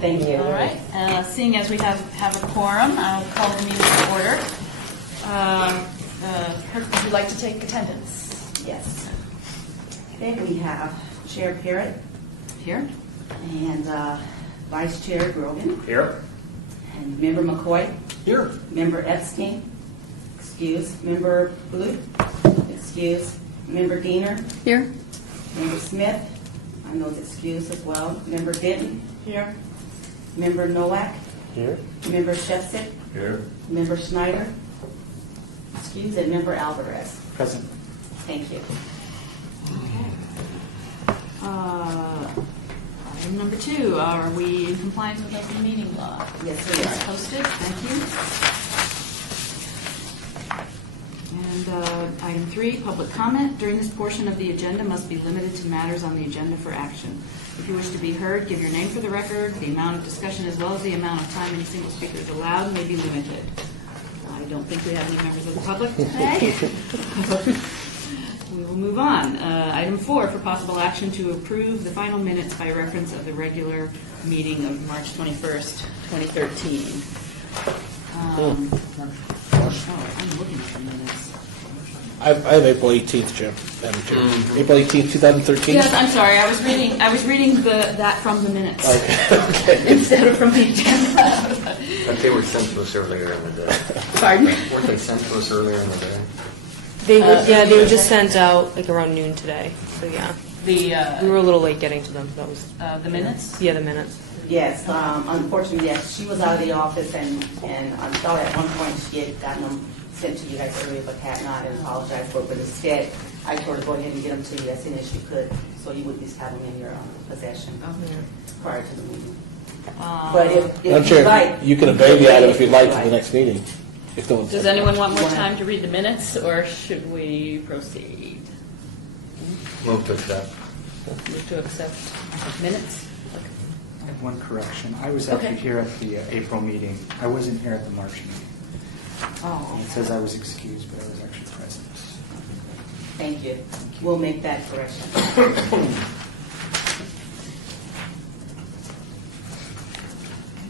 Thank you. All right. Seeing as we have a quorum, I'll call the meeting to order. Kirk, would you like to take attendance? Yes. Okay, we have Chair Parrott Here. and Vice Chair Grogan Here. and Member McCoy, Here. Member Epstein, excuse, Member Blue, excuse, Member Diener, Here. Member Smith, I know it's excused as well, Member Denton. Here. Member Nowak, Here. Member Shefsick, Here. Member Schneider, excuse, and Member Alvarez. Present. Thank you. Item number 2, are we in compliance with open meeting law? Yes, we It's are. posted, thank you. And item 3, public comment. During this portion of the agenda must be limited to matters on the agenda for action. If you wish to be heard, give your name for the record. The amount of discussion as well as the amount of time any single speaker is allowed may be limited. I don't think we have any members of the public today. We will move on. Item 4, for possible action to approve the final minutes by reference of the regular meeting of March 21st, 2013. I'm looking at the minutes. I have April 18th, Jim. Madam Chair. April 18th, 2013. Yes, I'm sorry. I was reading that from the minutes Okay. instead of from the agenda. But they were sent to us earlier in the day. Pardon? Weren't they sent to us earlier in the day? They were, they were just sent out like around noon today. So yeah, we were a little late getting to them. That was The minutes. the minutes. Yes, unfortunately, yes, she was out of the office and I thought at one point she had gotten them sent to you guys earlier, but had not, and apologized for it. But instead, I told her go ahead and get them to you as soon as you could, so you would at least have them in your possession prior to the meeting. But Madam if you Chair, like, you can obey the item if you'd like to the next meeting. If no one's- Does anyone want more time to read the minutes, or should we proceed? Move to accept. Move to accept minutes? I have one correction. I was Okay. actually here at the April meeting. I wasn't here at the March meeting. Oh, It says I was excused, but I was actually present. thank you. We'll make that correction. I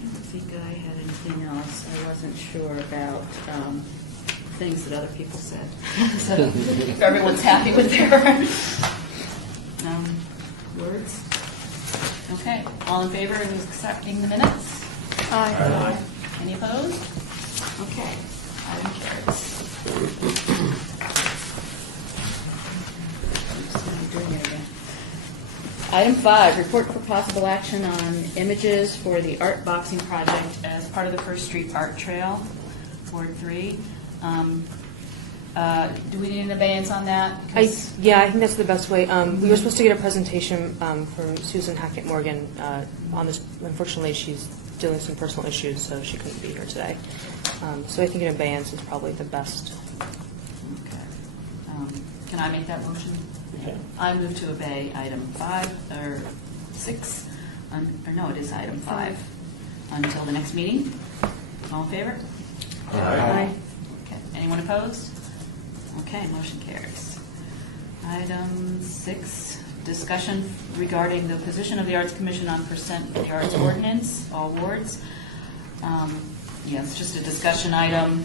don't think I had anything else. I wasn't sure about things that other people said. So if everyone's happy with their words. Okay, all in favor of accepting the minutes? Aye. Any opposed? Okay, item carries. Oops, I'm doing it again. Item 5, report for possible action on images for the art boxing project as part of the First Street Art Trail, Ward 3. Do we need an abeyance on that? I think that's the best way. We were supposed to get a presentation from Susan Hackett Morgan on this. Unfortunately, she's dealing with some personal issues, so she couldn't be here today. So I think an abeyance is probably the best. Okay. Can I make that motion? Okay. I move to obey item 5, or 6, or no, it is item 5, until the next meeting. All in favor? Aye. Okay. Anyone opposed? Okay, motion carries. Item 6, discussion regarding the position of the Arts Commission on percent of the arts ordinance, all wards. Yes, just a discussion item.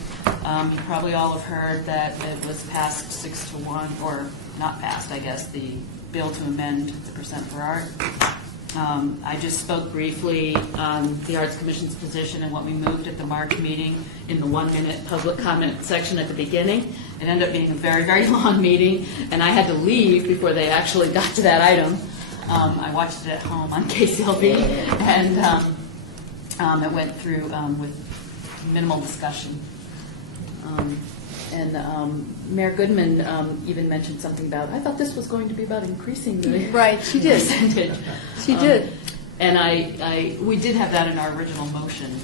You probably all have heard that it was passed 6-1, or not passed, I guess, the bill to amend the percent for art. I just spoke briefly on the Arts Commission's position and what we moved at the March meeting in the 1-minute public comment section at the beginning. It ended up being a very, very long meeting, and I had to leave before they actually got to that item. I watched it at home on KCLV, and it went through with minimal discussion. And Mayor Goodman even mentioned something about, I thought this was going to be about increasing the Right, she did. percentage. She did. And we did have that in our original motion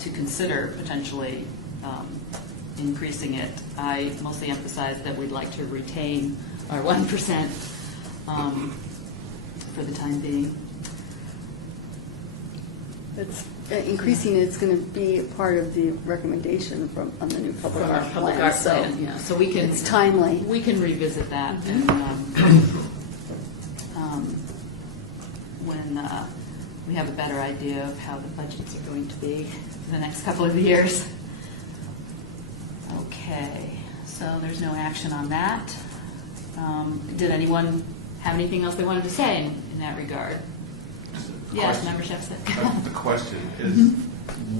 to consider potentially increasing it. I mostly emphasized that we'd like to retain our 1% for the time being. It's increasing. It's going to be a part of the recommendation on the new public From our art public plan. art So plan, yeah. So we can. it's timely. We can revisit that and, when we have a better idea of how the budgets are going to be for the next couple of years. Okay, so there's no action on that. Did anyone have anything else they wanted to say in that regard? Yes, Member Sheffield. The question is,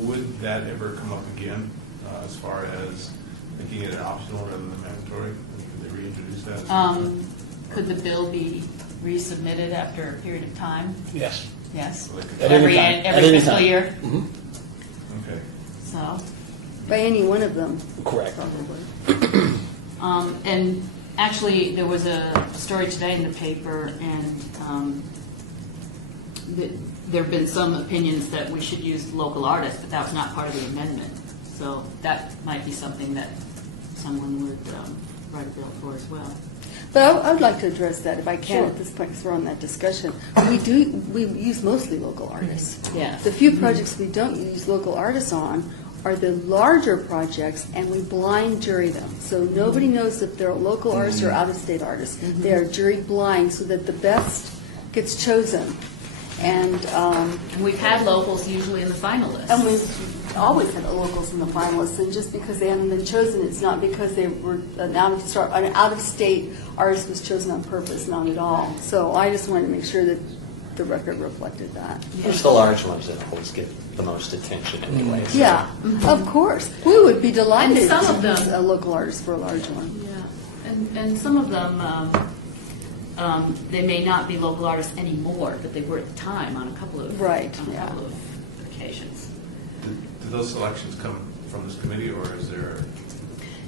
would that ever come up again as far as making it optional rather than mandatory? Could they reintroduce that? Could the bill be resubmitted after a period of time? Yes. Yes. At any time. At Every any fiscal time. year? Mhm. Okay. So, By any one of them. Correct. Probably. and actually, there was a story today in the paper, and there have been some opinions that we should use local artists, but that was not part of the amendment. So that might be something that someone would write a bill for as well. But I would like to address that if I can at this point, because we're on that discussion. We use mostly local artists. Yes. The few projects we don't use local artists on are the larger projects, and we blind jury them. So nobody knows if they're local artists or out-of-state artists. They are jury blind so that the best gets chosen. And We've had locals usually in the finalists. we've always had the locals in the finalists, and just because they haven't been chosen, it's not because they were an out-of-state artist was chosen on purpose, not at all. So I just wanted to make sure that the record reflected that. It's the large ones that always get the most attention anyway. so- Yeah, of course. We would be delighted And some of to use them- a local artist for a large one. Yeah, and some of them, they may not be local artists anymore, but they were at the time on a couple of Right, on a yeah. couple of occasions. Do those selections come from this committee, or is there?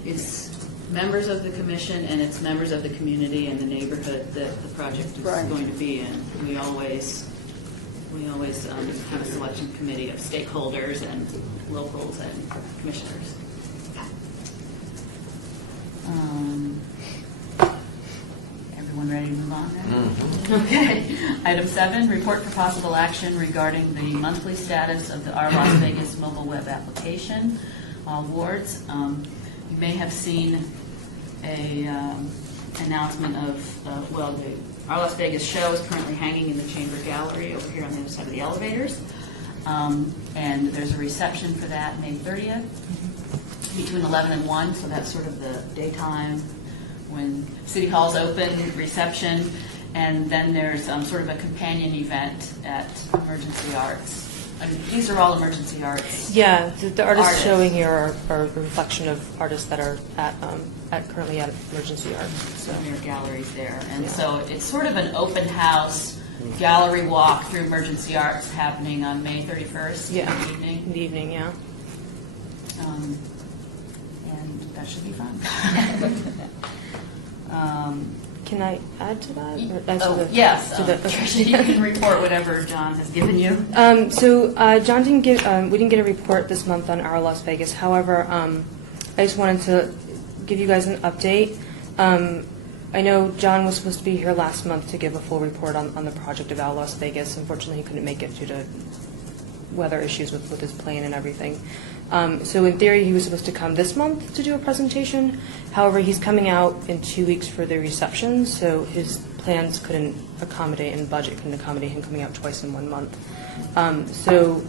It's members of the commission and it's members of the community and the neighborhood that the project is Right. going to be in. We always have a selection committee of stakeholders and locals and commissioners. Everyone ready to move on then? Okay. Item 7, report for possible action regarding the monthly status of the Our Las Vegas mobile web application awards. You may have seen a announcement of, the Our Las Vegas show is currently hanging in the Chamber Gallery over here on the other side of the elevators. And there's a reception for that May 30th between 11 and 1, so that's sort of the daytime when City Hall's open, reception, and then there's sort of a companion event at Emergency Arts. These are all Emergency Arts. Yeah, the artists Artists. showing here are a reflection of artists that are currently at Emergency Art. So There are galleries there, and Yeah. so it's sort of an open house gallery walk through Emergency Arts happening on May 31st yeah, in the evening. in the evening, yeah. And that should be fun. Can I add to that? Or add to Oh, the- yes, to the- Tricia, you can report whatever John has given you. So John didn't give, we didn't get a report this month on Our Las Vegas. However, I just wanted to give you guys an update. I know John was supposed to be here last month to give a full report on the project of Our Las Vegas. Unfortunately, he couldn't make it due to weather issues with his plane and everything. So in theory, he was supposed to come this month to do a presentation. However, he's coming out in 2 weeks for the reception, so his plans couldn't accommodate and budget couldn't accommodate him coming out twice in 1 month. So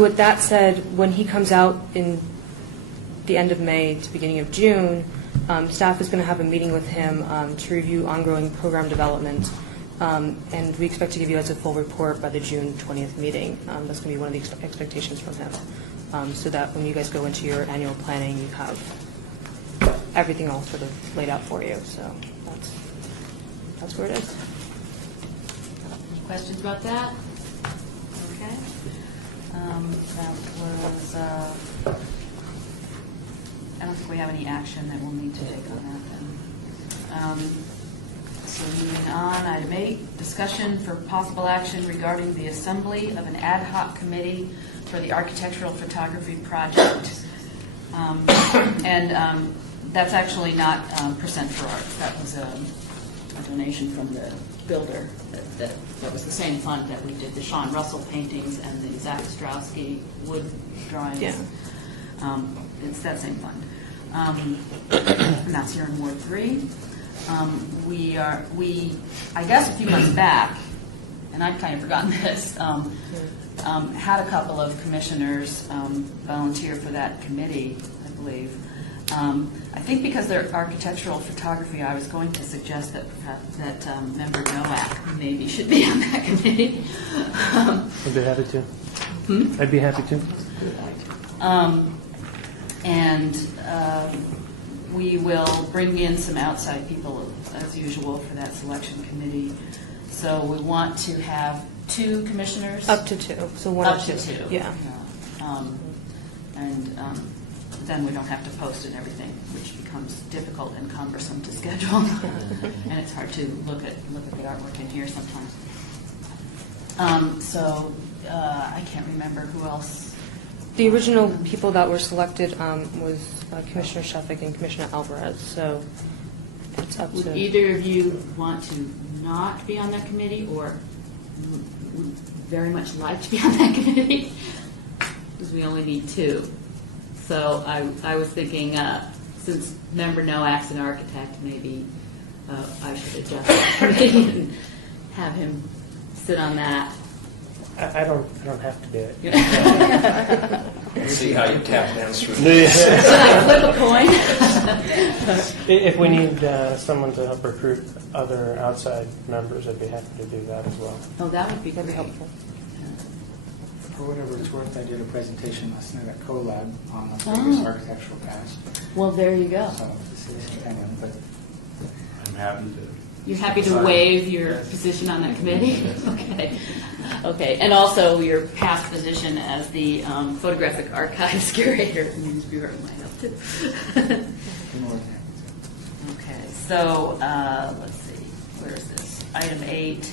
with that said, when he comes out in the end of May to beginning of June, staff is going to have a meeting with him to review ongoing program development. And we expect to give you guys a full report by the June 20th meeting. That's going to be one of the expectations from him. So that when you guys go into your annual planning, you have everything all sort of laid out for you. So that's where it is. Any questions about that? Okay. That was, I don't think we have any action that we'll need to take on that then. So moving on, item 8, discussion for possible action regarding the assembly of an ad hoc committee for the architectural photography project. And that's actually not Percent for Arts. That was a donation from the builder. That was the same fund that we did the Sean Russell paintings and the Zach Ostrowski wood drawings. Yeah. It's that same fund. And that's here in Ward 3. I guess a few months back, and I'd kind of forgotten this, had a couple of commissioners volunteer for that committee, I believe. I think because they're architectural photography, I was going to suggest that member Nowak maybe should be on that committee. I'd be happy to. I'd be happy to. We will bring in some outside people as usual for that selection committee. So we want to have 2 commissioners? Up to 2, so 1 Up or 2. to 2. Yeah. Then we don't have to post and everything, which becomes difficult and cumbersome to schedule. And it's hard to look at the artwork in here sometimes. I can't remember who else. The original people that were selected was Commissioner Sheffick and Commissioner Alvarez, so it's up Would to... either of you want to not be on that committee or would very much like to be on that committee? Because we only need 2. So I was thinking, since member Nowak's an architect, maybe I should adjust that committee and have him sit on that. I don't have to do it. Let's see how you tap dance through. Should I flip a coin? If we need someone to help recruit other outside members, I'd be happy to do that as well. Oh, that would be That'd be great. helpful. For whatever it's worth, I did a presentation last night at CoLab on the Oh. previous architectural past. Well, there you go. So this is dependent, but I'm happy to. You're happy to waive your position on that committee? Okay. Okay. And also your past position as the photographic archives curator at News Bureau might help too. I'm more than happy to. Okay. So let's see. Where is this? Item 8.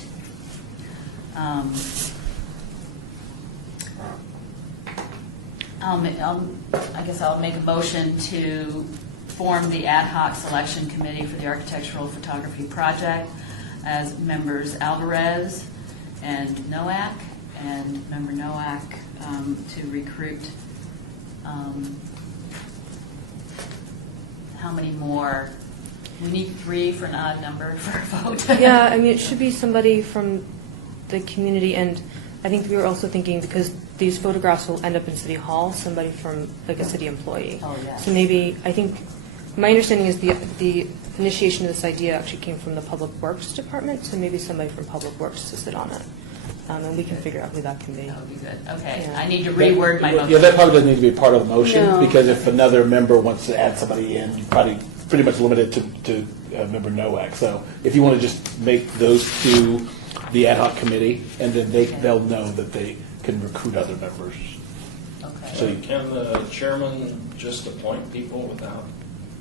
I guess I'll make a motion to form the ad hoc selection committee for the architectural photography project as members Alvarez and Nowak, and member Nowak to recruit how many more? We need 3 for an odd number for a vote. Yeah, I mean, it should be somebody from the community, and I think we were also thinking, because these photographs will end up in City Hall, somebody from, like, a city employee. Oh, yeah. So maybe, I think, my understanding is the initiation of this idea actually came from the Public Works Department, so maybe somebody from Public Works to sit on it. And we can figure out who that can be. That would be good. Okay. Yeah. I need to reword my motion. Yeah, that probably doesn't need to be part of the motion, No. because if another member wants to add somebody in, you probably pretty much limit it to member Nowak. So if you want to just make those 2 the ad hoc committee, and then they'll know that they can recruit other members. Okay. So you Can the chairman just appoint people without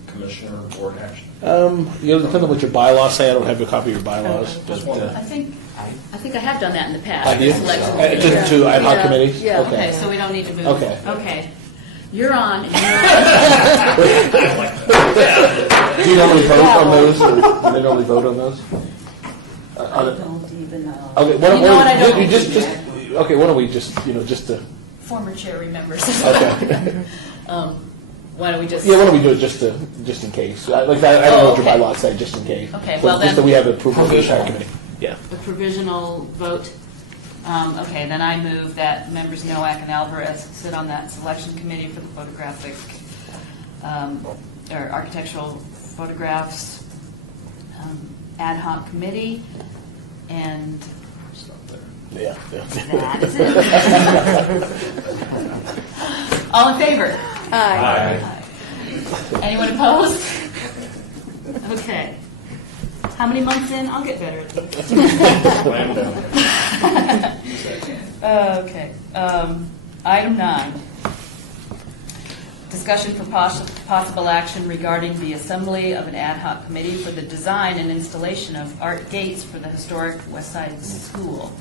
commissioner or board action? Depending on what your bylaws say, I don't have a copy of your bylaws. Just but, one. I think I have done that in the past. I did? Selection Just committee. 2 ad hoc Yeah. committees? Yeah. Okay, so we don't need to move. Okay. Okay. You're on. And Do you normally vote on those, or do they normally vote on those? I don't even know. Okay, You know what, I don't just, know. okay, why don't we just, just to, Former chair remembers. okay. Why don't we just? Yeah, why don't we do it just in case? I don't know what your okay. bylaws say, just in case. Okay, So well just then- that we have approval of the entire committee. Yeah. A provisional vote. Okay, then I move that members Nowak and Alvarez sit on that selection committee for the photographic, or architectural photographs ad hoc committee, and Yeah. that is it. All in favor? Aye. Anyone opposed? Okay. How many months in? I'll get better at this. Slam dunk. Okay. Item 9. Discussion for possible action regarding the assembly of an ad hoc committee for the design and installation of art gates for the historic West Side School.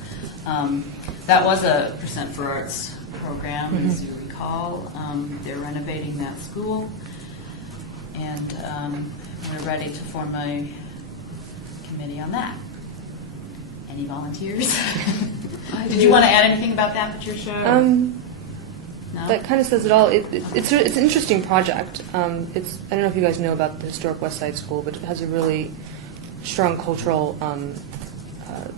That was a Percent for Arts program, as you recall. They're renovating that school, and we're ready to form a committee on that. Any volunteers? Did you want to add anything about that, Patricia? No? That kind of says it all. It's an interesting project. I don't know if you guys know about the historic West Side School, but it has a really strong cultural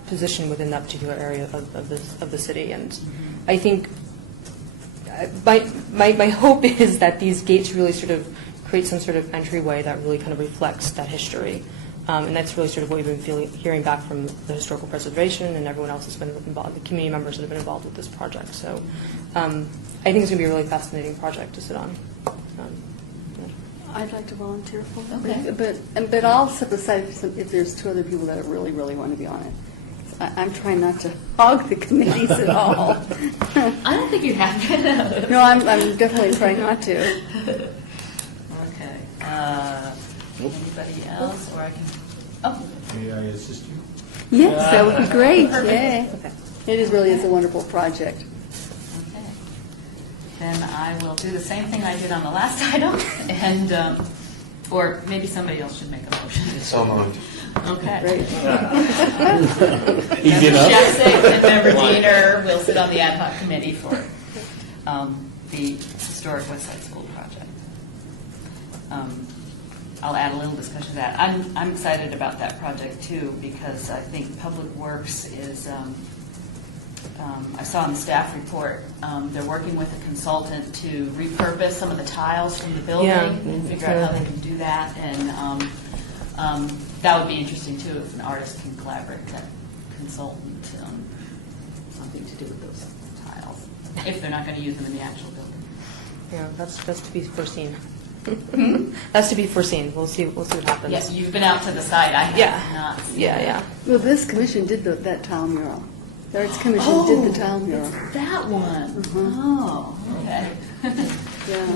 position within that particular area of the city. And I think my hope is that these gates really sort of create some sort of entryway that really kind of reflects that history. And that's really sort of what we've been hearing back from the historical preservation and everyone else that's been involved, the community members that have been involved with this project. So I think it's going to be a really fascinating project to sit on. I'd like to volunteer for Okay. it, but I'll set aside if there's two other people that really, really want to be on it. I'm trying not to hog the committees at all. I don't think you have to. No, I'm definitely trying not to. Okay. Anybody else, or I can? Oh, May I assist you? Yes, that would be great. Yay. It really is a wonderful project. okay. Then I will do the same thing I did on the last item, and or maybe somebody else should make a motion. So moved. Okay. Great. Easy Member enough. Shepsick and Member Diener will sit on the ad hoc committee for the Historic West Side School project. I'll add a little discussion to that. I'm excited about that project too, because I think Public Works is, I saw in the staff report, they're working with a consultant to repurpose some of the tiles from the building and figure out how they can do that. And that would be interesting too, if an artist can collaborate with that consultant, something to do with those tiles, if they're not going to use them in the actual building. Yeah, that's to be foreseen. That's to be foreseen. We'll see what happens. Yes, you've been out to the site. I have not seen it. Yeah. Well, this commission did that tile mural. The Arts Commission did the tile mural. That one. Mhm. Oh, okay. Yeah.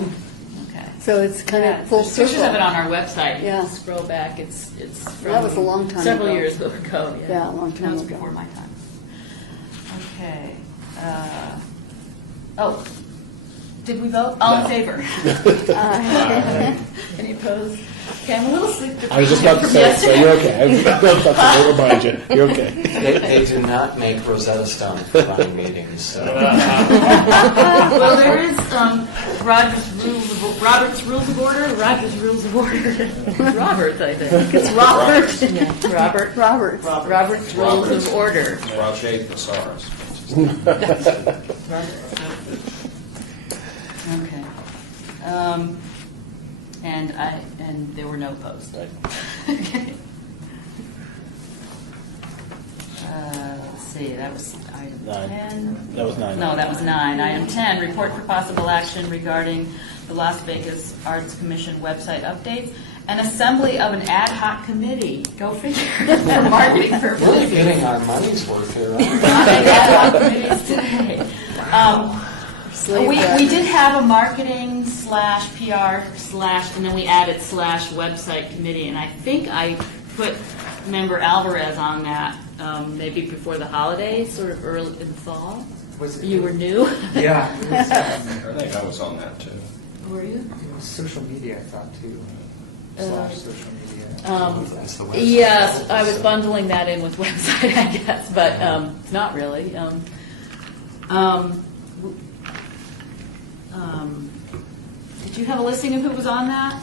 Okay. So it's kind Yeah, of full there's pictures of it circle. on our website. Yeah. Scroll back. It's from That was a long time several ago. years ago. Yeah, a long time That was ago. before my time. Okay. Oh, did we vote? All in favor? Any opposed? Okay, I'm a little sick. I was just about to say, so you're okay. I was about to remind you. You're okay. They do not make Rosetta Stone for running meetings, so. Well, there is Robert's Rules of Order. Robert's Rules of Order. Roberts, I think. It's Robert. Yeah, Robert. Robert's Rules of Order. Roche Thesaurus. Okay. And there were no opposed. Okay. Let's see, that was item 10. That was 9. No, that was 9. Item 10, report for possible action regarding the Las Vegas Arts Commission website updates and assembly of an ad hoc committee. Go figure. For marketing purposes. Really getting our money's worth here. Ad hoc committees today. We did have a marketing / PR / and then we added / website committee, and I think I put Member Alvarez on that maybe before the holidays, sort of early in the fall. You were new? Yeah. I think I was on that too. Were you? It was social media, I thought, too. / social media. That's the website. Yes, I was bundling that in with website, I guess, but not really. Did you have a listing of who was on that?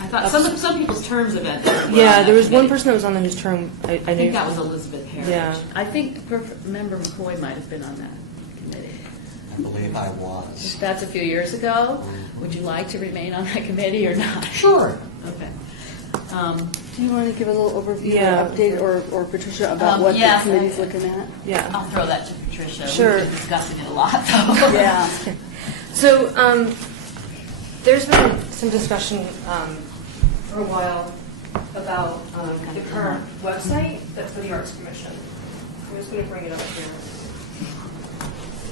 I thought some people's terms of it. Yeah, there was one person that was on there whose term I I think knew. that was Elizabeth Harris. Yeah. I think Member McCoy might have been on that committee. I believe I was. That's a few years ago. Would you like to remain on that committee or not? Sure. Okay. Do you want to give a little overview Yeah. or update, or Patricia, about what yes, the committee's looking at? Yeah. I'll throw that to Patricia. Sure. We've been discussing it a lot, though. Yeah. So there's been some discussion for a while about the current website for the Arts Commission. I'm just going to bring it up here.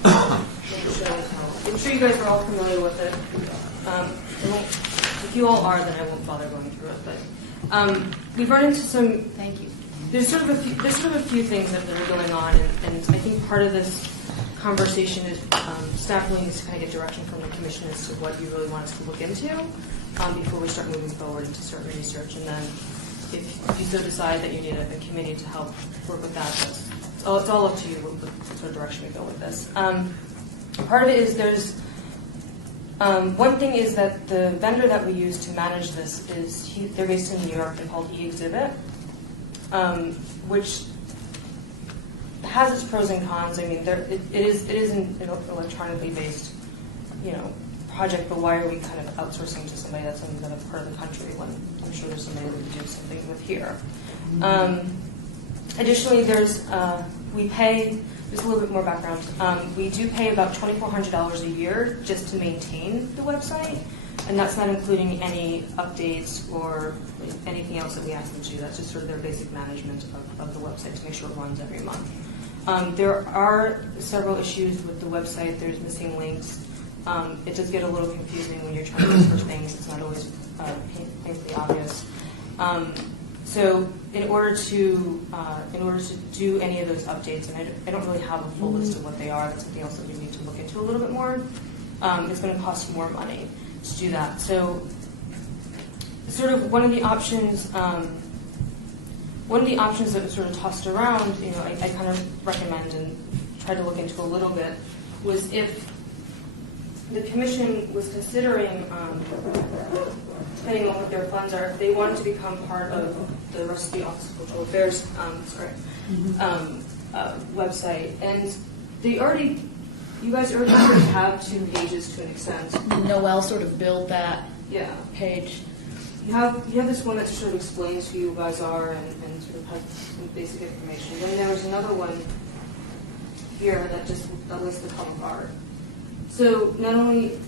I'm sure you guys are all familiar with it. If you all are, then I won't bother going through it. But we've run into some. Thank you. There's sort of a few things that are going on, and I think part of this conversation is staff really needs to kind of get direction from the commission as to what you really want us to look into before we start moving forward into certain research. And then if you so decide that you need a committee to help work with that, it's all up to you what sort of direction we go with this. Part of it is there's one thing is that the vendor that we use to manage this they're based in New York and called eExhibit, which has its pros and cons. I mean, it is an electronically based, project, but why are we kind of outsourcing to somebody that's in another part of the country when I'm sure there's somebody that we could do something with here? Additionally, we pay, just a little bit more background, we do pay about $2,400 a year just to maintain the website, and that's not including any updates or anything else that we ask them to do. That's just sort of their basic management of the website to make sure it runs every month. There are several issues with the website. There's missing links. It does get a little confusing when you're trying to look for things. It's not always painfully obvious. So in order to do any of those updates, and I don't really have a full list of what they are. That's something else that we need to look into a little bit more. It's going to cost more money to do that. So sort of one of the options that was sort of tossed around, I kind of recommend and tried to look into a little bit, was if the commission was considering, depending on what their funds are, if they wanted to become part of the rest of the Office of Cultural Affairs website, and you guys already have 2 pages to an extent. Noel sort of built that page. You have this one that sort of explains who you guys are and sort of has some basic information. Then there's another one here that lists the cover art. So not only,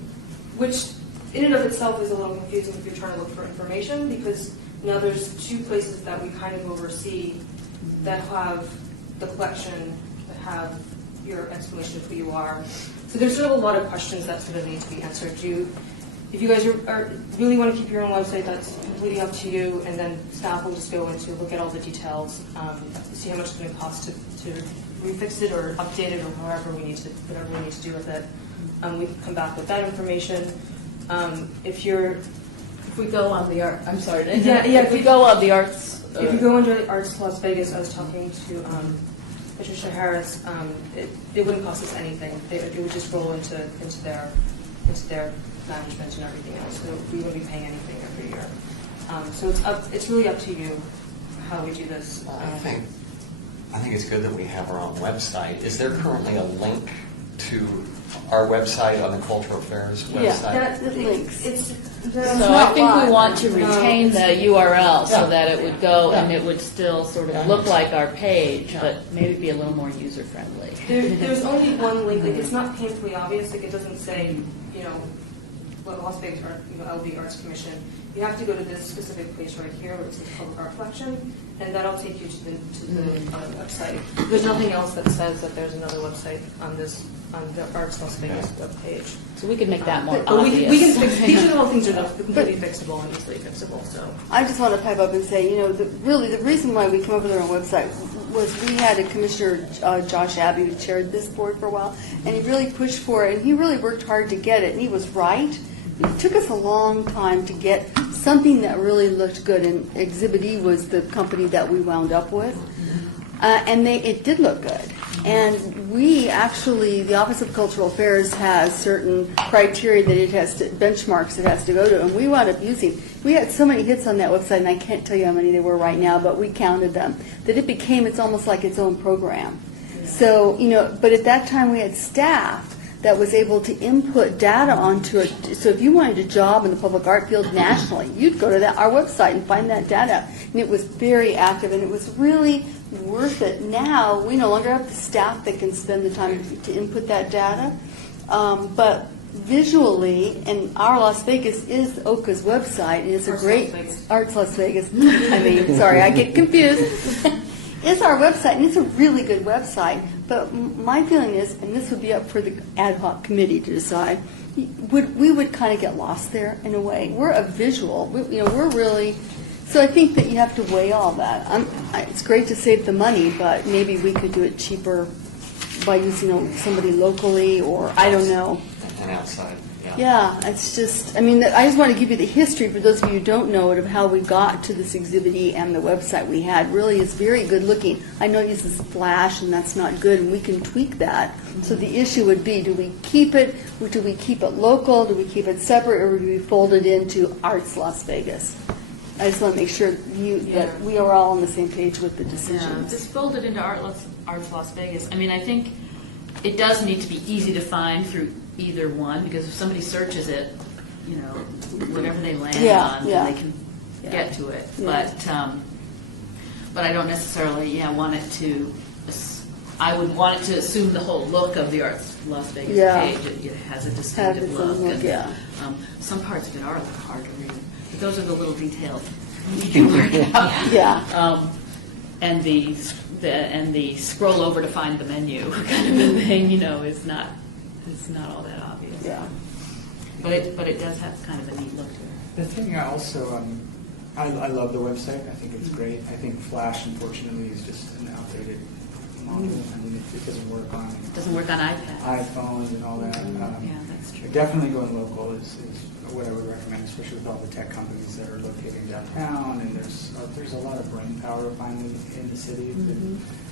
which in and of itself is a little confusing if you're trying to look for information, because now there's 2 places that we kind of oversee that have the collection, that have your explanation of who you are. So there's sort of a lot of questions that sort of need to be answered. If you guys really want to keep your own website, that's completely up to you, and then staff will just go in to look at all the details, see how much it's going to cost to refix it or update it or whatever we need to do with it. We can come back with that information. If we go on the art, I'm sorry. If we go on the arts, if you go under the Arts Las Vegas, I was talking to Patricia Harris. It wouldn't cost us anything. It would just roll into their management and everything else. So we wouldn't be paying anything every year. So it's really up to you how we do this. I think it's good that we have our own website. Is there currently a link to our website on the Cultural Affairs website? Yeah, that links. So I think we want to retain the URL so that it would go and it would still sort of look like our page, but maybe be a little more user-friendly. There's only one link. Like, it's not painfully obvious. Like, it doesn't say, Las Vegas Art, LV Arts Commission. You have to go to this specific place right here where it says Public Art Collection, and that'll take you to the website. There's nothing else that says that there's another website on the Arts Las Vegas webpage. So we could make that more but obvious. we can fix these are all things that are completely fixable and easily fixable. So I just want to pipe up and say, really the reason why we came up with our own website was we had a commissioner, Josh Abbey, who chaired this board for a while, and he really pushed for it, and he really worked hard to get it, and he was right. It took us a long time to get something that really looked good, and Exhibit E was the company that we wound up with, and it did look good. And we actually, the Office of Cultural Affairs has certain criteria that it has to, benchmarks it has to go to, and we wound up using. We had so many hits on that website, and I can't tell you how many there were right now, but we counted them, that it's almost like its own program. So, but at that time we had staff that was able to input data onto it. So if you wanted a job in the public art field nationally, you'd go to our website and find that data. And it was very active, and it was really worth it. Now, we no longer have the staff that can spend the time to input that data. But visually, and our Las Vegas is OCA's website, and it's a great Arts Las Vegas. Sorry, I get confused. It's our website, and it's a really good website. But my feeling is, and this would be up for the ad hoc committee to decide, we would kind of get lost there in a way. We're a visual. We're really. So I think that you have to weigh all that. It's great to save the money, but maybe we could do it cheaper by using somebody locally, or I don't know. And outside. Yeah, it's just, I just want to give you the history for those of you who don't know it of how we got to this Exhibit E and the website we had. Really is very good looking. I know it uses Flash and that's not good, and we can tweak that. So the issue would be, do we keep it local, do we keep it separate, or do we fold it into Arts Las Vegas? I just want to make sure that we are all on the same page with the decisions. Just fold it into Arts Arts Las Vegas. I mean, I think it does need to be easy to find through either one, because if somebody searches it, you know, whatever they land Yeah, on, yeah. then they can Yeah. get to it. Yeah. But I don't necessarily, want it to, I would want it to assume the whole look of the Arts Las Vegas Yeah. page. It has a distinctive its own look. look, and, yeah. some parts of it are a little hard to read, but those are the little details you can work out. Yeah. And the scroll over to find the menu kind of a thing, is not all that obvious. Yeah. But it does have kind of a neat look to it. The thing I also, I love the website. I think it's great. I think Flash, unfortunately, is just an outdated model. I mean, it doesn't work on It doesn't work on iPad. iPhones and all that. Yeah, that's true. Definitely going local is what I would recommend, especially with all the tech companies that are located downtown. And there's a lot of brain power finally in the city that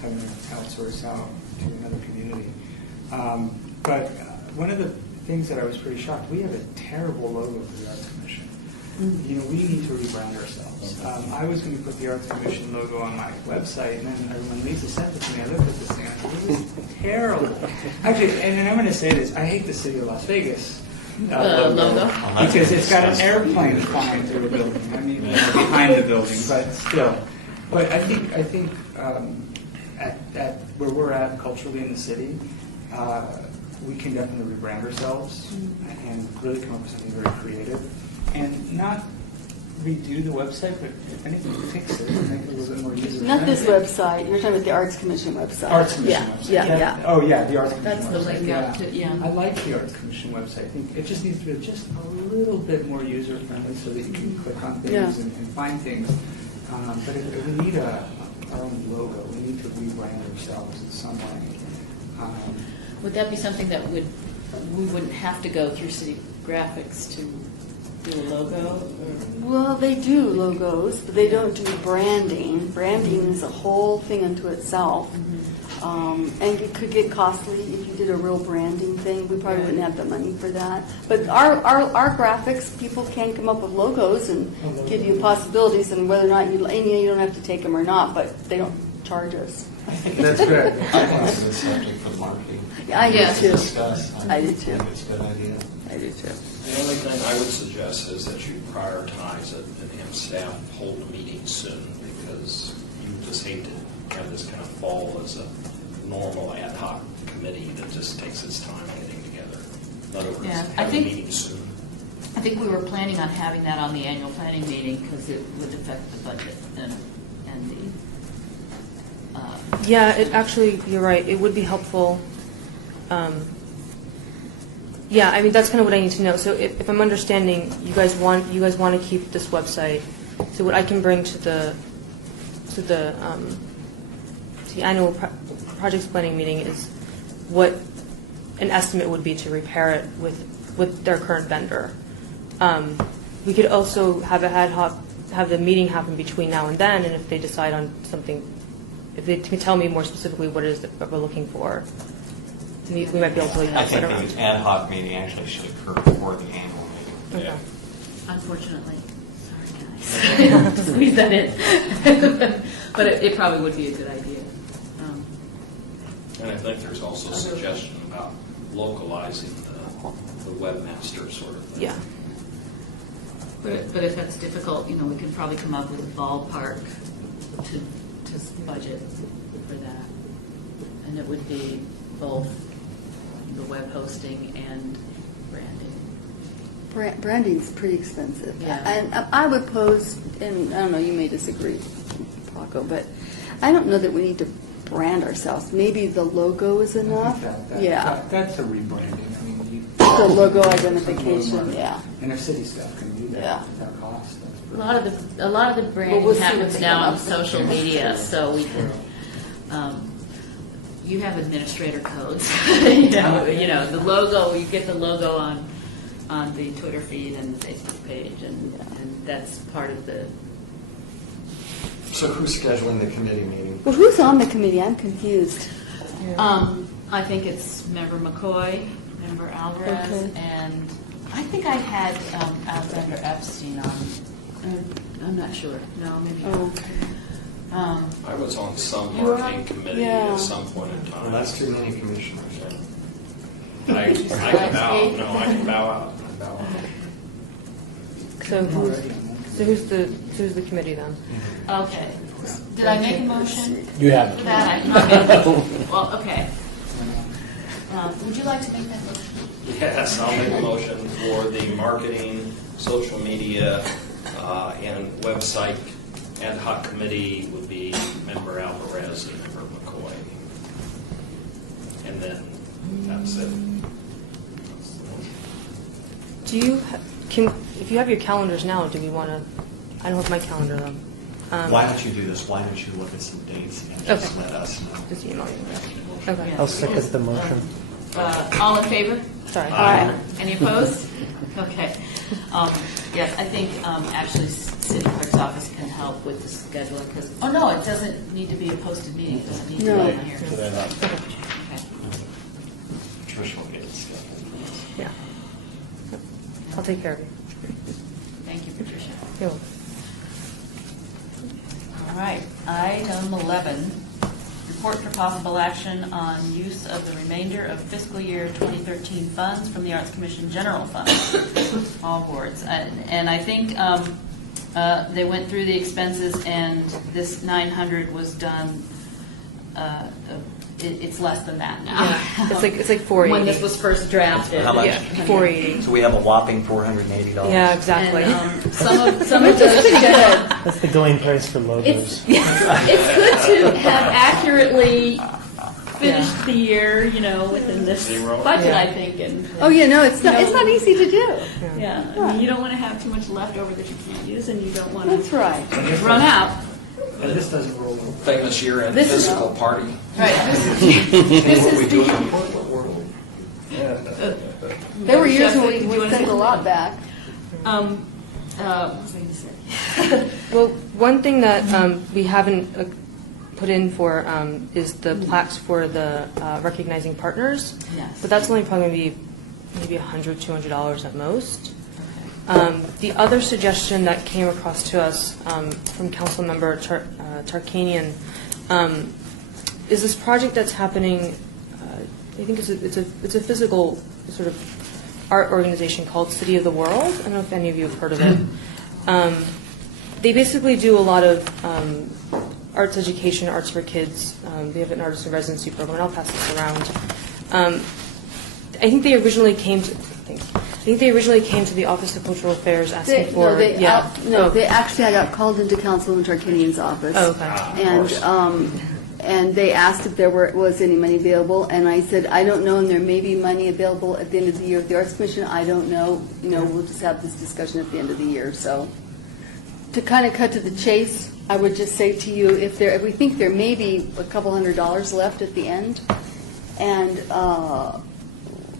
having to outsource out to another community. But one of the things that I was pretty shocked, we have a terrible logo for the Arts Commission. You know, we need to rebrand ourselves. I was going to put the Arts Commission logo on my website, and then when Lisa sent it to me, I looked at this thing, and it was terrible. Actually, and I'm going to say this, I hate the City of Las Vegas logo, because it's got an airplane flying through a building. I mean, behind the building, but still. But I think at where we're at culturally in the city, we can definitely rebrand ourselves and really come up with something very creative. And not redo the website, but if anything, fix it and make it a little bit more user-friendly. Not this website. You're talking about the Arts Commission website. Arts Commission Yeah, website. yeah. Oh, yeah, the Arts Commission That's website. the link up to, yeah. I like the Arts Commission website. I think it just needs to be just a little bit more user-friendly so that you can click on things Yeah. and find things. But if we need our own logo. We need to rebrand ourselves in some way. Would that be something that we wouldn't have to go through City Graphics to do a logo? Or? Well, they do logos, but they don't do branding. Branding is a whole thing unto itself. And it could get costly if you did a real branding thing. We probably wouldn't have the money for that. But our graphics people can come up with logos and give you possibilities, and whether or not you don't have to take them or not, but they don't charge us. That's good. I think it's a good subject for marketing. I do Yes. too. Discuss. I do I too. think it's a good idea. I do too. The only thing I would suggest is that you prioritize it and have staff hold a meeting soon, because you just hate to have this kind of fall as a normal ad hoc committee that just takes its time getting together. In other words, Yeah, have I think- a meeting soon. I think we were planning on having that on the annual planning meeting because it would affect the budget and the. Yeah, it actually, you're right, it would be helpful. Yeah, I mean, that's kind of what I need to know. So if I'm understanding, you guys want to keep this website. So what I can bring to the annual projects planning meeting is what an estimate would be to repair it with their current vendor. We could also have the meeting happen between now and then, and if they decide on something, if they can tell me more specifically what it is that we're looking for, we might be able to like I pass think that around. the ad hoc meeting actually should occur before the annual meeting. Okay. Unfortunately, sorry guys, squeeze that in. But it probably would be a good idea. And I think there's also a suggestion about localizing the webmaster sort of thing. Yeah. But if that's difficult, we can probably come up with a ballpark to budget for that. And it would be both the web hosting and branding. Branding's pretty expensive. Yeah. And I would pose, and I don't know, you may disagree, Paco, but I don't know that we need to brand ourselves. Maybe the logo is enough. Yeah. That's a rebranding. I mean, The logo identification, yeah. And if city staff can do that Yeah. without cost, that's A pretty. lot of the branding we'll see what happens they now come on up with. social media, so we can. You have administrator codes. The logo. You get the logo on the Twitter feed and the Facebook page, and that's part of the. So who's scheduling the committee meeting? Well, who's on the committee? I'm confused. I think it's member McCoy, member Alvarez, Okay. and I think I had Alexander Epstein on. I'm not sure. No, maybe not. Okay. I was on some You are? marketing committee Yeah. at some point in time. Well, that's too many commissioners. I can bow, no, I can bow out. I bow out. So who's the committee then? Okay. Did I make a motion You for haven't. that? I'm not gonna- Well, okay. Would you like to make that motion? Yes, I'll make a motion for the marketing, social media, and website ad hoc committee would be member Alvarez and member McCoy. And then that's it. That's the motion. Do you, if you have your calendars now, do we want to, I don't have my calendar though. Why don't you do this? Why don't you look at some dates and just Okay. let us know? Just email you. Okay. I'll second the motion. All in favor? Sorry. Any opposed? Okay. Yes, I think actually city clerk's office can help with the scheduling because, oh no, it doesn't need to be a posted meeting. It doesn't need to No. be on here. So then, Okay. Trish will get it scheduled. Yeah. I'll take care of you. Thank you, Patricia. You're welcome. All right, item 11, report for possible action on use of the remainder of fiscal year 2013 funds from the Arts Commission General Fund, all boards. And I think they went through the expenses and this 900 was done, it's less than that now. Yeah. It's like 480. When this was first drafted. How much? Yeah, 480. So we have a whopping $480. Yeah, exactly. And some of the That's the going price for logos. It's good to have accurately finished the year, within this Zero. budget, Yeah. I think. And Oh, yeah, no, it's not easy to do. yeah, I mean, you don't want to have too much left over that you can't use, and you don't want That's to right. run out. And this doesn't roll over. Famous year-end This is- physical party. Right. This What we is do in the. the corporate world. There were years Jeff, when do you we wanna sent say a lot back. What was I going to say? Well, one thing that we haven't put in for is the plaques for the recognizing partners. Yes. But that's only probably going to be maybe $100, $200 at most. The other suggestion that came across to us from Council Member Tarkanian is this project that's happening. I think it's a physical sort of art organization called City of the World. I don't know if any of you have heard of it. They basically do a lot of arts education, arts for kids. They have an artist in residency program, and I'll pass this around. I think they originally came to. I think they originally came to the Office of Cultural Affairs asking for. They actually I got called into Councilman Tarkanian's office. Oh, okay. And they asked if there was any money available, and I said, I don't know, and there may be money available at the end of the year with the Arts Commission. I don't know. We'll just have this discussion at the end of the year. So, to kind of cut to the chase, I would just say to you, if we think there may be a couple $100 left at the end, and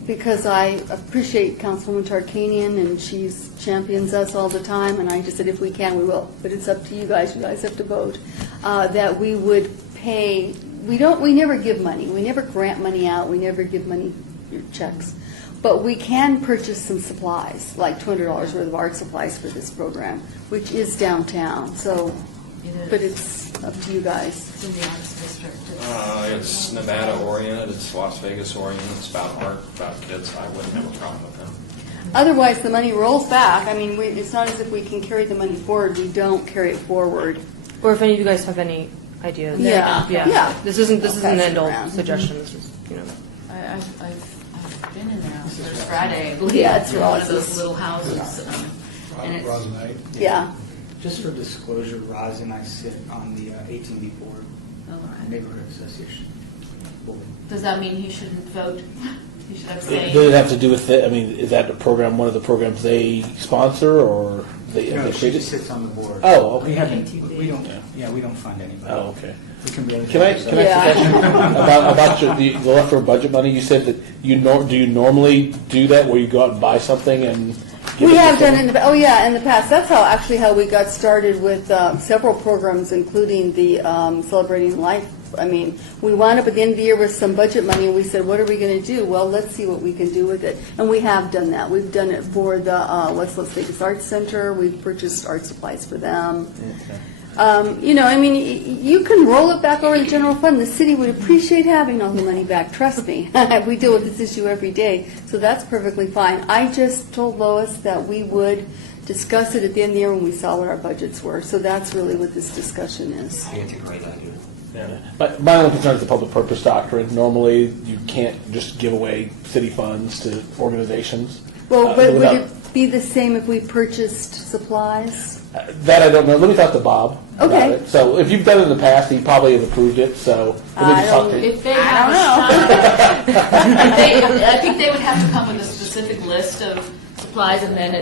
because I appreciate Councilwoman Tarkanian, and she champions us all the time, and I just said if we can, we will. But it's up to you guys. You guys have to vote. That we would pay. We never give money. We never grant money out. We never give money checks. But we can purchase some supplies, like $200 worth of art supplies for this program, which is downtown. So, but it's up to you guys. It's in the Arts District. It's Nevada oriented, it's Las Vegas oriented, it's about art, about kids. I wouldn't have a problem with them. Otherwise, the money rolls back. I mean, it's not as if we can carry the money forward. We don't carry it forward. Or if any of you guys have any ideas. Yeah. This isn't Pass an it end all around. suggestion. This is I've been in there on Thursday, Friday. I believe. Yeah, it's in one of Roz's. those little houses. And it's, Yeah. Just for disclosure, Roz and I sit on the ATV board, all right. neighborhood association board. Does that mean he shouldn't vote? He should abstain? Does it have to do with it? I mean, is that a program, one of the programs they sponsor, or they No, they she created? just sits on the board. Oh, okay. We haven't, ATV. we don't, we don't fund anybody. Oh, okay. We can barely. Can I fund ask ourselves. a question about the leftover budget money? You said that do you normally do that where you go out and buy something and give We it to have done someone? in the past. That's how we got started with several programs, including the Celebrating Life. I mean, we wound up at the end of the year with some budget money, and we said, what are we going to do? Well, let's see what we can do with it. And we have done that. We've done it for the West Las Vegas Arts Center. We've purchased art supplies for them. Okay. You know, I mean, you can roll it back over the general fund. The city would appreciate having all the money back, trust me. We deal with this issue every day, so that's perfectly fine. I just told Lois that we would discuss it at the end of the year when we saw what our budgets were, so that's really what this discussion is. I think it's a great idea. But my only concern is the public purpose doctrine. Normally, you can't just give away city funds to organizations. Well, but would without- it be the same if we purchased supplies? That I don't know. Let me talk to Bob about Okay. it. So if you've done it in the past, he probably have approved it. So let me I just talk don't- to him. If they have a shot, I think they would have to come with a specific list of supplies, and then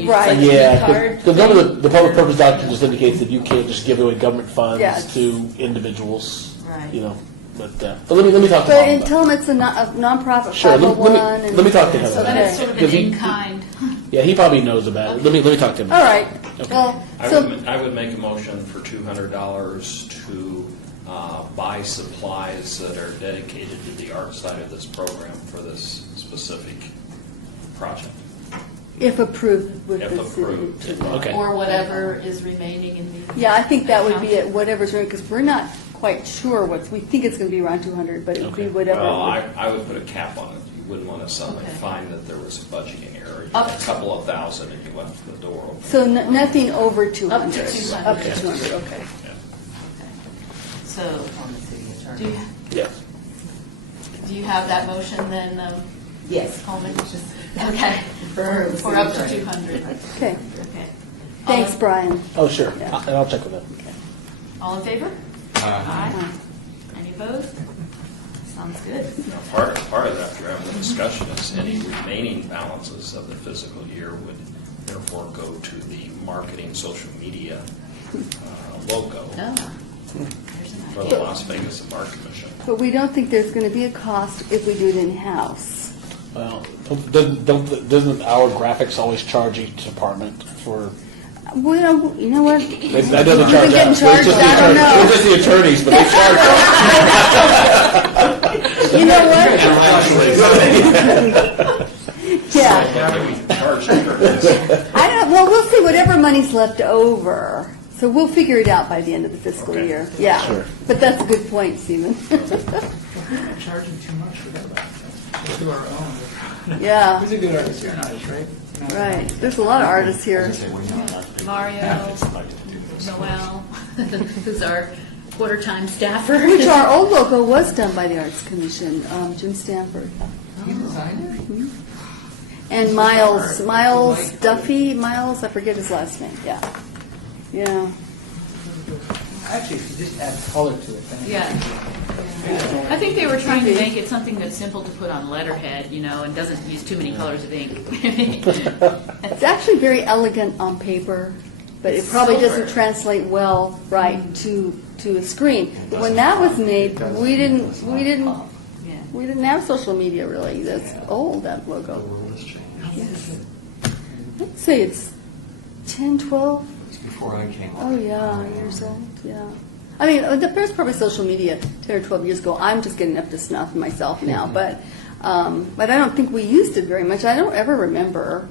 you Right. like a key Yeah, card. because the public purpose doctrine just indicates that you can't just give away government funds Yes. to individuals. Right. You know, but let me talk to But Bob. and about tell them it's a nonprofit Sure, let me- 501. and- let me talk to him So about then Okay. it's sort of an Because he- in-kind. it. Yeah, he probably knows about it. Let me talk to him. All right. Well, so I would make a motion for $200 to buy supplies that are dedicated to the art side of this program for this specific project. if approved with If the city. approved. Okay. Or whatever is remaining in the. Yeah, I think that would be it, whatever's, because we're not quite sure we think it's going to be around 200, but it would be Okay. whatever. Well, I would put a cap on it. You wouldn't want to suddenly Okay. find that there was a budgeting error. You Up- had a couple of thousand and you left the door open. So nothing over 200? Up to 200. Up to 200, okay. Yeah. So, On the city do attorney. you, Yes. do you have that motion then, Yes. Coleman? Okay, for up to 200. Okay, Okay. thanks, All- Brian. Oh, sure. Yeah. And I'll check with him. All in favor? Aye. Any opposed? Sounds good. Now, part of that, after having the discussion, is any remaining balances of the fiscal year would therefore go to the marketing social media logo Oh, there's an for idea. the Las Vegas Art Commission. But we don't think there's going to be a cost if we do it in-house. Well, doesn't our graphics always charge each department for? Well, you know what? That doesn't We've charge been getting us. charged, It's just I don't know. It's just the attorneys, but they charge us. You know what? Yeah. How do we charge the I don't, well, we'll see whatever money's left over. So we'll figure it out by the end of the fiscal Okay. year. Yeah. Sure. But that's a good point, Stephen. Charging too much for that. Let's do our own. Yeah, Who's a good artist? You're an artist, right? No. right. There's a lot of artists here. Mario, Noel, who's our quarter-time staffer. Which our old logo was done by the Arts Commission, Jim Stanford. He designed it? And Miles Duffy, I forget his last name, yeah. Yeah. Actually, if you just add color to it, then. Yeah. I think they were trying to make it something that's simple to put on letterhead, and doesn't use too many colors of ink. It's actually very elegant on paper, but it probably doesn't Silver. translate well, right, to a screen. But when that was made, we didn't Yeah. have social media really. That's old, that logo. Yes. I'd say it's 10, 12. It's before I came Oh, on. yeah, years old, yeah. I mean, there's probably social media 10 or 12 years ago. I'm just getting up to snuff myself now, but I don't think we used it very much. I don't ever remember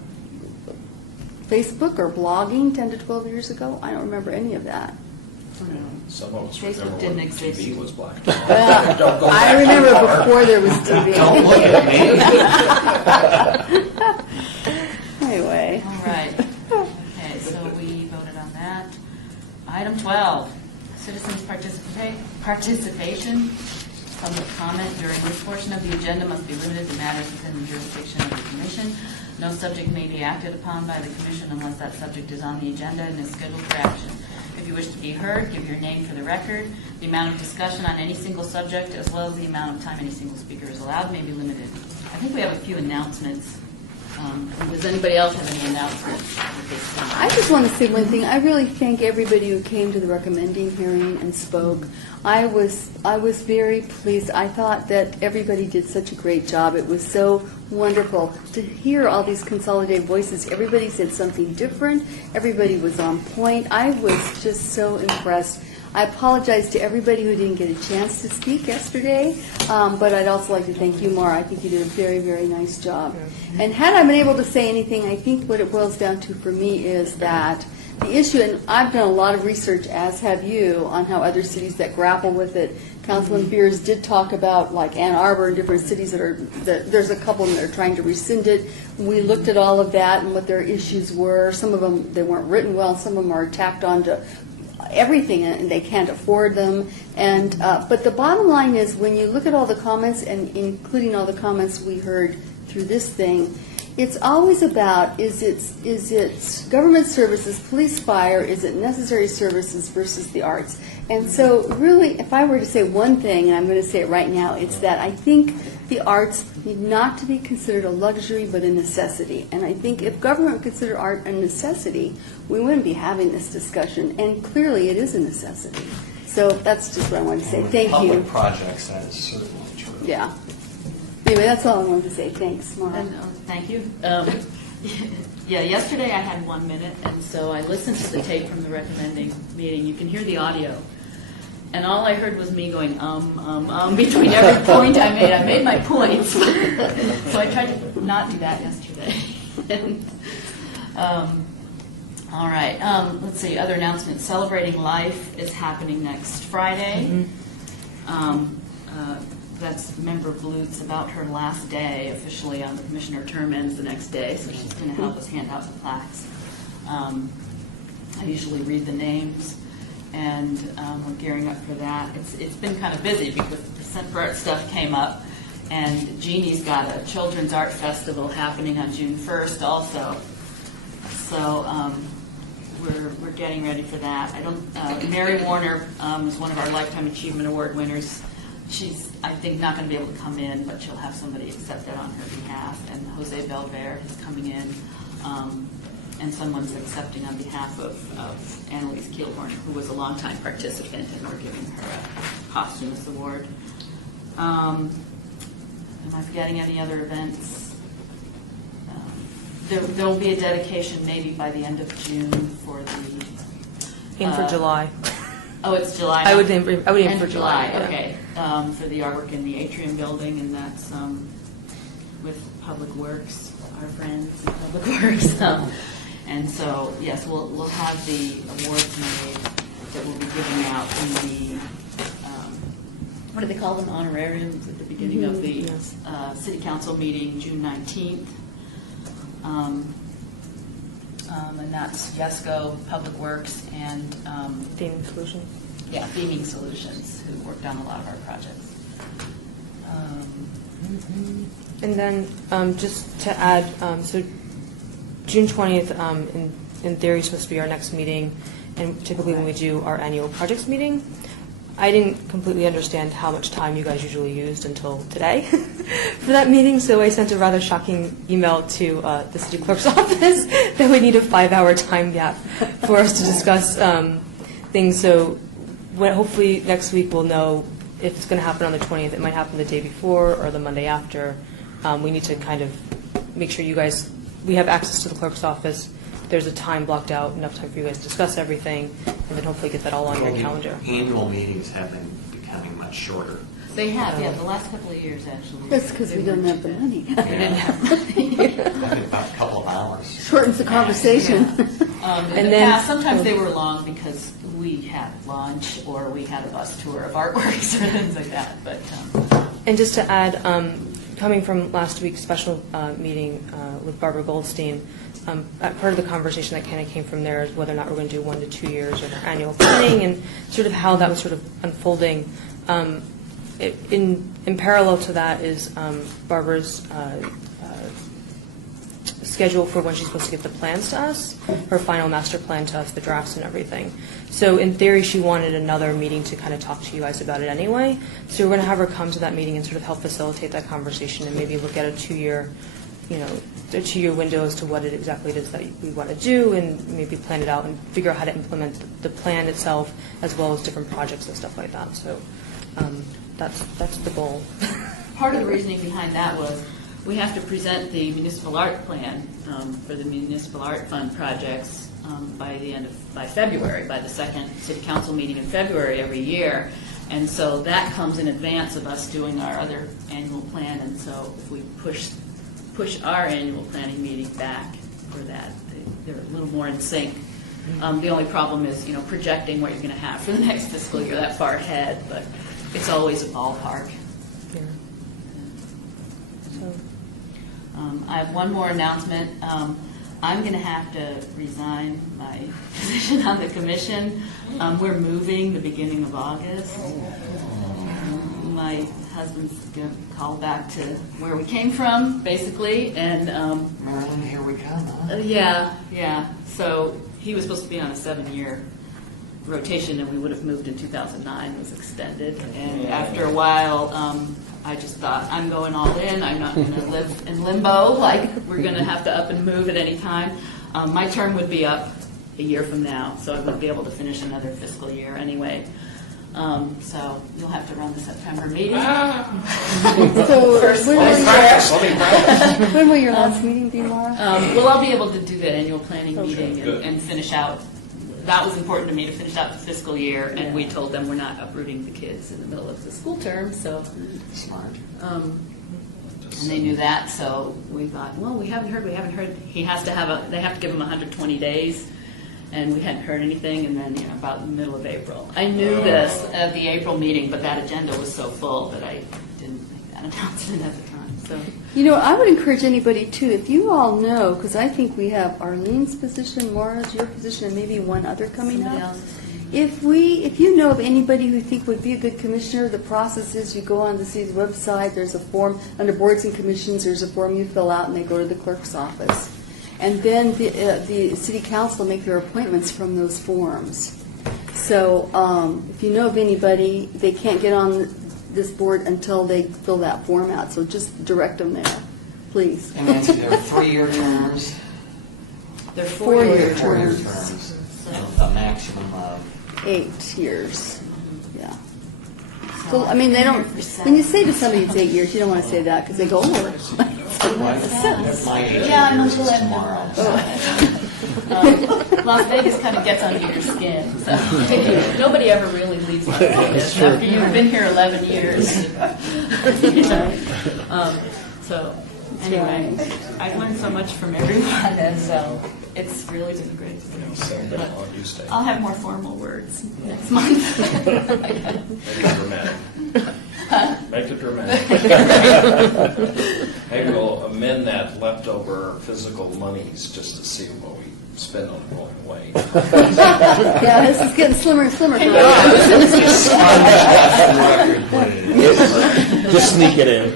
Facebook or blogging 10 to 12 years ago. I don't remember any of that. Some of us Facebook remember didn't when exist. TV was black. Well, I remember before there was TV. Don't look at me. Anyway, All right. Okay, so we voted on that. Item 12, citizens' participation. Public comment during this portion of the agenda must be limited to matters within the jurisdiction of the commission. No subject may be acted upon by the commission unless that subject is on the agenda and is scheduled for action. If you wish to be heard, give your name for the record. The amount of discussion on any single subject, as well as the amount of time any single speaker is allowed, may be limited. I think we have a few announcements. Does anybody else have any announcements at this time? I just want to say one thing. I really thank everybody who came to the recommending hearing and spoke. I was very pleased. I thought that everybody did such a great job. It was so wonderful to hear all these consolidated voices. Everybody said something different. Everybody was on point. I was just so impressed. I apologize to everybody who didn't get a chance to speak yesterday, but I'd also like to thank you, Maura. I think you did a very, very nice job. And had I been able to say anything, I think what it boils down to for me is that the issue, and I've done a lot of research, as have you, on how other cities that grapple with it. Councilman Beers did talk about, like Ann Arbor and different cities that there's a couple that are trying to rescind it. We looked at all of that and what their issues were. Some of them, they weren't written well. Some of them are tacked onto everything and they can't afford them. And but the bottom line is, when you look at all the comments, and including all the comments we heard through this thing, it's always about, is it government services, police, fire, is it necessary services versus the arts? And so really, if I were to say one thing, and I'm going to say it right now, it's that I think the arts need not to be considered a luxury but a necessity. And I think if government considered art a necessity, we wouldn't be having this discussion. And clearly it is a necessity. So that's just what I wanted to say. And with Thank you. Public projects, that is certainly true. Yeah. Anyway, that's all I wanted to say. Thanks, Mara. And, thank you. Yeah, yesterday I had 1 minute, and so I listened to the tape from the recommending meeting. You can hear the audio. And all I heard was me going, between every point I made. I made my points. So I tried to not do that yesterday. And, all right, let's see, other announcements. Celebrating Life is happening next Friday. That's Member Blutz, about her last day officially on the commissioner term ends the next day, so she's going to help us hand out the plaques. I usually read the names, and we're gearing up for that. It's been kind of busy because the Center for Art stuff came up, and Jeannie's got a children's art festival happening on June 1st also. So we're getting ready for that. Mary Warner is one of our Lifetime Achievement Award winners. She's, I think, not going to be able to come in, but she'll have somebody accept that on her behalf. And Jose Belver is coming in, and someone's accepting on behalf of Annalise Kielhorn, who was a longtime participant, and we're giving her a posthumous award. Am I forgetting any other events? There will be a dedication maybe by the end of June for the... Aim for July. Oh, it's July. I would aim End for of July. Yeah. Okay, for the artwork in the atrium building, and that's with Public Works, our friends in Public Works. And so, yes, we'll have the awards made that we'll be giving out in the, what do they call them, honorariums at the beginning of the Yes. City Council meeting, June 19th. And that's YESCO, Public Works, and Theming Solutions. Theming Solutions, who worked on a lot of our projects. And then just to add, so June 20th, in theory, is supposed to be our next meeting, and typically when we do our annual projects meeting, I didn't completely understand how much time you guys usually used until today for that meeting, so I sent a rather shocking email to the city clerk's office that we need a 5-hour time gap for us to discuss things. So hopefully next week we'll know if it's going to happen on the 20th. It might happen the day before or the Monday after. We need to kind of make sure we have access to the clerk's office. There's a time blocked out, enough time for you guys to discuss everything, and then hopefully get that all on your calendar. Annual meetings have been becoming much shorter. They have, the last couple of years, actually. That's because we don't have the money. We didn't have money. I think about a couple of hours. Shortens the conversation. In the past, sometimes they were long because we had lunch or we had a bus tour of artworks or things like that. But And just to add, coming from last week's special meeting with Barbara Goldstein, part of the conversation that kind of came from there is whether or not we're going to do 1 to 2 years in our annual planning, and sort of how that was sort of unfolding. In parallel to that is Barbara's schedule for when she's supposed to get the plans to us, her final master plan to us, the drafts and everything. So in theory, she wanted another meeting to kind of talk to you guys about it anyway. So we're going to have her come to that meeting and sort of help facilitate that conversation and maybe look at a 2-year, a 2-year window as to what it exactly is that we want to do, and maybe plan it out and figure out how to implement the plan itself, as well as different projects and stuff like that. So that's the goal. part of the reasoning behind that was we have to present the municipal art plan for the municipal art fund projects by February, by the second city council meeting in February every year. And so that comes in advance of us doing our other annual plan. And so if we push our annual planning meeting back for that, they're a little more in sync The only problem is, projecting what you're going to have for the next fiscal year that far ahead, but it's always a ballpark. Yeah. So, I have one more announcement. I'm going to have to resign my position on the commission. We're moving the beginning of August. My husband's going to call back to where we came from, basically, and Marilyn, here we come, huh? yeah. So he was supposed to be on a 7-year rotation, and we would have moved in 2009. It was extended, and after a while, I just thought, I'm going all in. I'm not going to live in limbo. Like, we're going to have to up and move at any time. My term would be up a year from now, so I wouldn't be able to finish another fiscal year anyway. So you'll have to run the September meeting. So when will your last meeting be, Laura? Well, I'll be able to do the annual planning meeting and finish out. That was important to me, to finish out the fiscal year, and we told them we're not uprooting the kids in the middle of the school term, so. Smart. And they knew that, so we thought, well, we haven't heard. They have to give him 120 days, and we hadn't heard anything, and then, about the middle of April. I knew this at the April meeting, but that agenda was so full that I didn't make that announcement at the time, so. I would encourage anybody too, if you all know, because I think we have Arlene's position, Laura's, your position, and maybe one other coming Somebody up. else. If you know of anybody who you think would be a good commissioner, the process is you go on the city's website, there's a form, under boards and commissions, there's a form you fill out and they go to the clerk's office. And then the city council make their appointments from those forms. So if you know of anybody, they can't get on this board until they fill that form out. So just direct them there, please. And Nancy, there are 3-year terms, They're 4-year 4-year terms. terms, a maximum of. 8 years, yeah. So, I mean, they don't, when you say to somebody it's 8 years, you don't want to say that because they go, oh. My age Yeah, I'm is Uncle Ed. tomorrow. Las Vegas kind of gets under your skin. So nobody ever really leaves Las Vegas after you've been here 11 years. So anyway, I've learned so much from everyone, and so it's really been great. But I'll have more formal words next month. Make it dramatic. Maybe we'll amend that leftover physical monies just to see what we spend on going away. Yeah, this is getting slimmer and slimmer for us. Just sneak it in.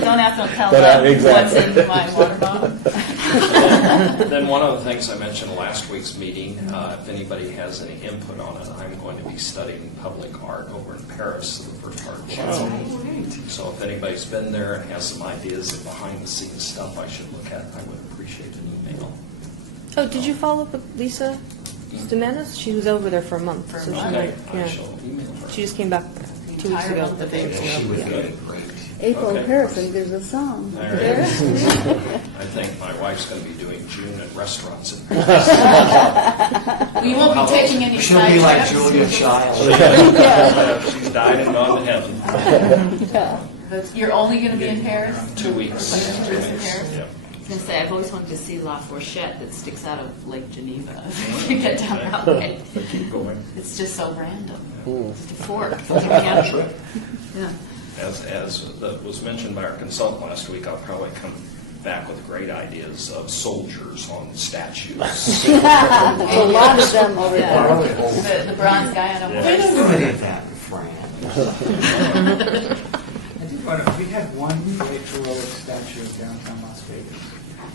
Don't have to tell But, them exactly. what's in my water bottle. Then one of the things I mentioned last week's meeting, if anybody has any input on it, I'm going to be studying public art over in Paris the first part of January. So if anybody's been there and has some ideas of behind-the-scenes stuff I should look at, I would appreciate an email. oh, did you follow up with Lisa Stamanis? She was over there for a month. So she Okay, might, I yeah. shall email her. She just came back 2 weeks ago. Entire month of April. She would Yeah. be great. April in Okay. Paris, I think there's a song. All right. I think my wife's going to be doing June at restaurants in Paris. We won't be taking any She'll side be like trips. Julia Child. She's died and gone to heaven. Yeah. But you're only going to be in Paris? 2 weeks. Like 2 weeks in Paris? Yep. I was going to say, I've always wanted to see La Fourchette that sticks out of Lake Geneva. If you get down that way. Keep going. It's just so random. Just a fork. Yeah. As that was mentioned by our consultant last week, I'll probably come back with great ideas of soldiers on statues. There's a lot of them over there. The bronze guy on a We horse. don't do that in France. We had one great heroic statue in downtown Las Vegas.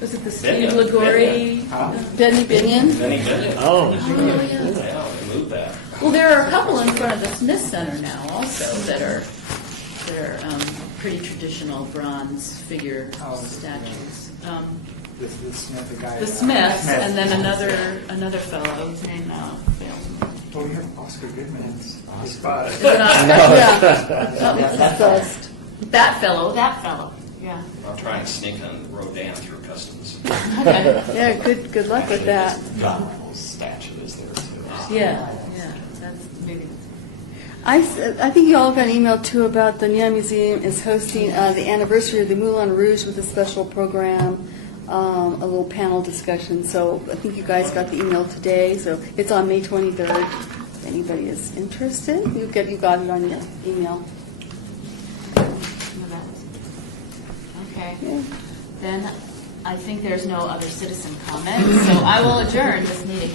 Was it the Binion. Steve Ligori? Huh? Benny Binion? Then he did it. Oh. Yeah. Yeah, they moved that. Well, there are a couple in front of the Smith Center now also that are pretty traditional bronze figure statues. The Smith, the guy. The Smiths, and then another fellow whose name now fails me. Well, we have Oscar Goodman. It's Is it Oscar? That fellow, yeah. I'll try and sneak on Rodin through customs. Okay. Yeah, good luck with that. John Reynolds' statue is there too. Yeah, that's maybe. I think you all got an email too about the Neon Museum is hosting the anniversary of the Moulin Rouge with a special program a little panel discussion. So I think you guys got the email today, so it's on May 23rd. If anybody is interested, you got it on your email. Okay. Yeah. Then I think there's no other citizen comments, so I will adjourn this meeting.